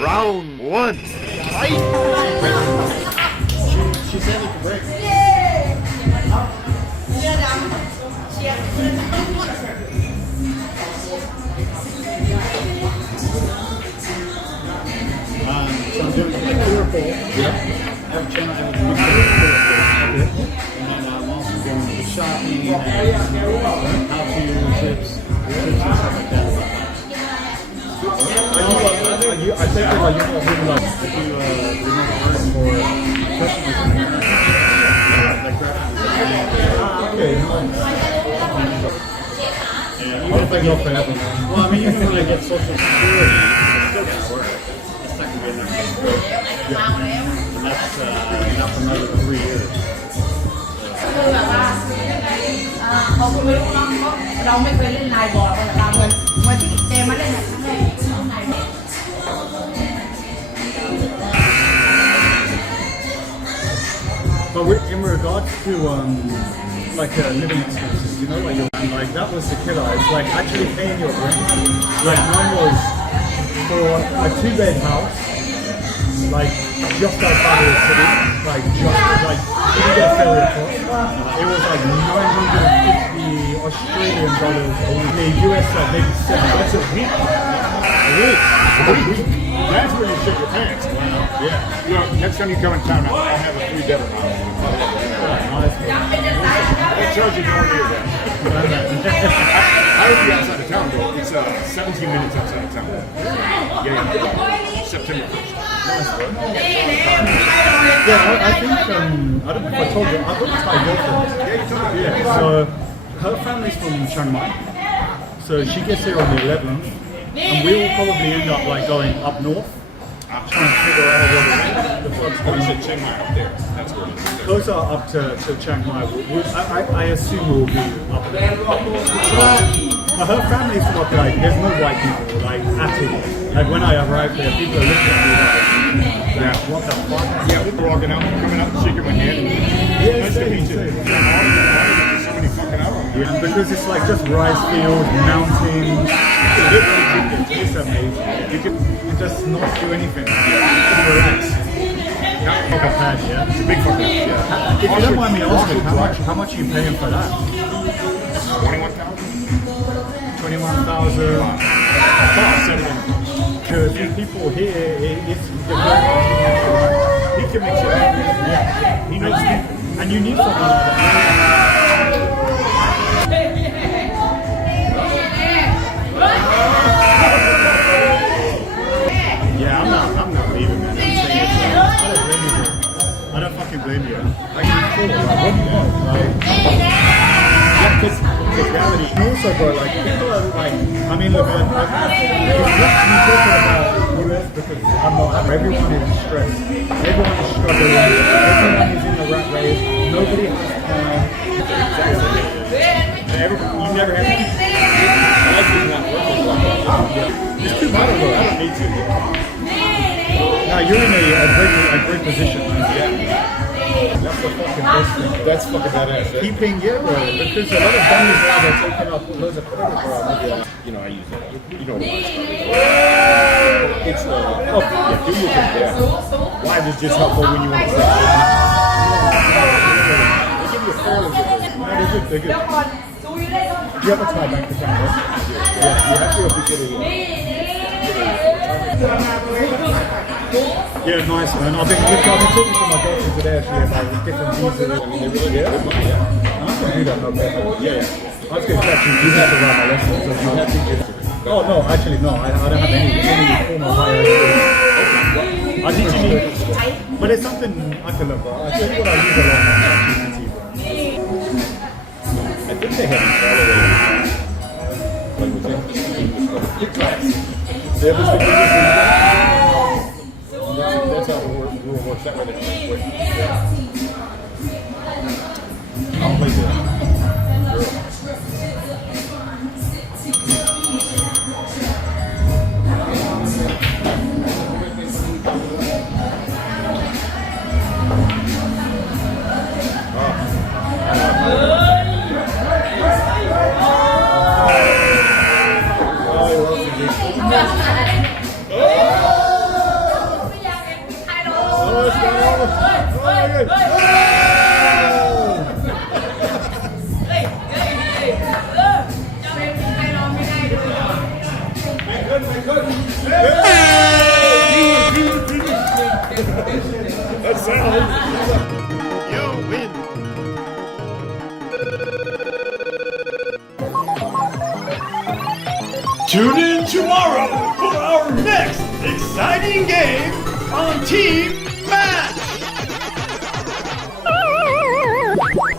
Round one. Fight. She said it correct. So I'm doing a clear ball. Yeah. Every channel has a big clear ball. Okay. And then I'm also going to shopping and how-to tips and stuff like that. I think like you're not really like I do remote art for customers in America. Like graphic design. okay, nice. And What if I go forever? well, I mean, even when I get Social Security, it's still gonna work. It's not gonna be enough. And that's not for another 3 years. คือแบบว่าเขาไม่รู้เนาะเราไม่เคยเล่นไลน์บอร์ดแต่เราเหมือนที่เจมาเล่นครั้งแรกที่ไลน์บอร์ด But in regards to like living expenses, you know, like that was the killer. It's like actually paying your rent. Like mine was for a 2-bed house, like just outside of the city, like just like you can get a ferry across. It was like 950 Australian dollars a week. The US like maybe 7. That's a week. A week. That's when you shit your pants. Wow. Yeah. Look, next time you come in town, I'll have a 3-bedroom house. They charge you more near that. I would be outside of town, though. It's 17 minutes outside of town. Yeah. September 1st. Yeah, I think I don't know if I told you, I've got a Thai girlfriend. Yeah, you told me. Yeah, so her family's from Chiang Mai. So she gets here on the 11th, and we will probably end up like going up north, trying to figure out what the fuck's Oh, you going said on. Chiang Mai up there. That's where it is. Closer up to Chiang Mai. I assume we'll be up there. But her family's from up there, like, there's no white people, like, at all. Like, when I arrived there, people are looking at me like, what the fuck? Yeah, we're walking out, coming up, shaking my hand. Nice to meet you. Somebody fucking out on me. Yeah, because it's like just rice fields, mountains. It's amazing. You can just not do anything. Just relax. Like a pad, yeah? It's a big fucking yeah. If you don't mind me asking, how much are you paying for that? 21,000? 21,000. Because these people here, it's He can make shit happen. yeah. He knows people. And you need someone like that. Yeah, I'm not leaving, man. I'm saying it's, I don't blame you, bro. I don't fucking blame you. Like, it's cool. Like, what do you want? Like, yeah, because reality. And also, bro, like, people are like, I mean, look, man, it's just me talking about US because I'm not, everyone is stressed. Everyone is struggling. Everyone is in the rat race. Nobody has time. You never have to. It's too much, bro. I don't need to. Now you're in a great position, man. Yeah. That's the fucking best thing. That's fucking badass. Yeah. Keeping it, bro, because a lot of dummies now they're taking up loads of credit, bro. You know, I use that. You know what it's oh, yeah, do your thing, yeah. Live is just helpful when you want to say shit. They give you a fairly good version. No, they're good. Do you have a Thai bank account, bro? Yeah, you have to be good at it. Yeah, nice, man. I've been talking to my girlfriend today actually about different visas. I mean, they're really good. Yeah. I can do that, no better. Yeah. I was going to actually do that to write my lessons. You have to get Oh, no, actually, no. I don't have any formal higher education. I think you need, but it's something I can look at. I think what I use a lot on ChatGPT, bro. I think they have accelerated. Like with they have this big that's how the rule works. That way they work. I'll play that. let's go. That's sound. You win. Tune in tomorrow for our next exciting game on Team